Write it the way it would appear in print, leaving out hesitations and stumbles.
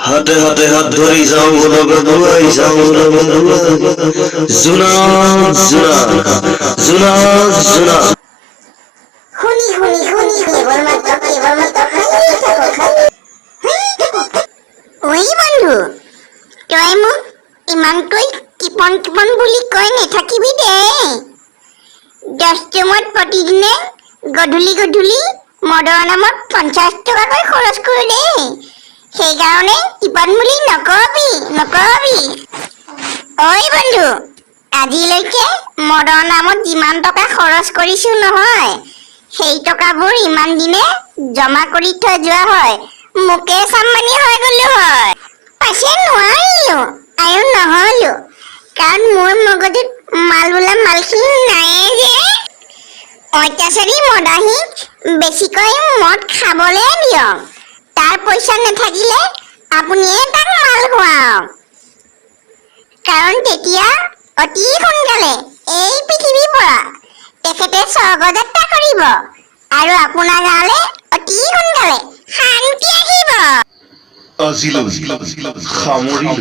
হাতে হাতে হাত ধৰি যাওঁ বলক আগুৱাই যাওঁ জোনাক জোনাক জোনাক জোনাক শুনি শুনি শুনি কেৱল মাত্ৰ হাঁহিয়ে থাকক ঐ বন্ধু তই মোক ইমানকৈ কিপন কিপন বুলি কৈ নেথাকিবি দেই 10 টোমত প্ৰতিদিনে গধূলি গধূলি মদৰ নামত 50 টকাকৈ খৰচ কৰোঁ দেই সেইকাৰণে কিপন বুলি নকবি ঐ বন্ধু আজিলৈকে মদৰ নামত যিমান টকা খৰচ কৰিছোঁ নহয় সেই টকাবোৰ ইমান দিনে জমা কৰি থৈ যোৱা হয় মুকেশ আম্বানী হৈ গ'লো হয় পাছে নোৱাৰিলোঁ আৰু নহ'লো কাৰণ মোৰ মগজুত মাল বোলা মালখিনি নায়ে যে অত্যাচাৰী মদাহীক বেছিকৈ মদ খাবলৈ দিয়ক তাৰ পইচা নাথাকিলে আপুনিয়ে তাক মাল খুৱাওক কাৰণ তেতিয়া অতি সোনকালে এই পৃথিৱীৰ পৰা তেখেতে স্বৰ্গযাত্ৰা কৰিব আৰু আপোনাৰ গাঁৱলৈ অতি সোনকালে শান্তি আহিব আজিলৈ সামৰিলোঁ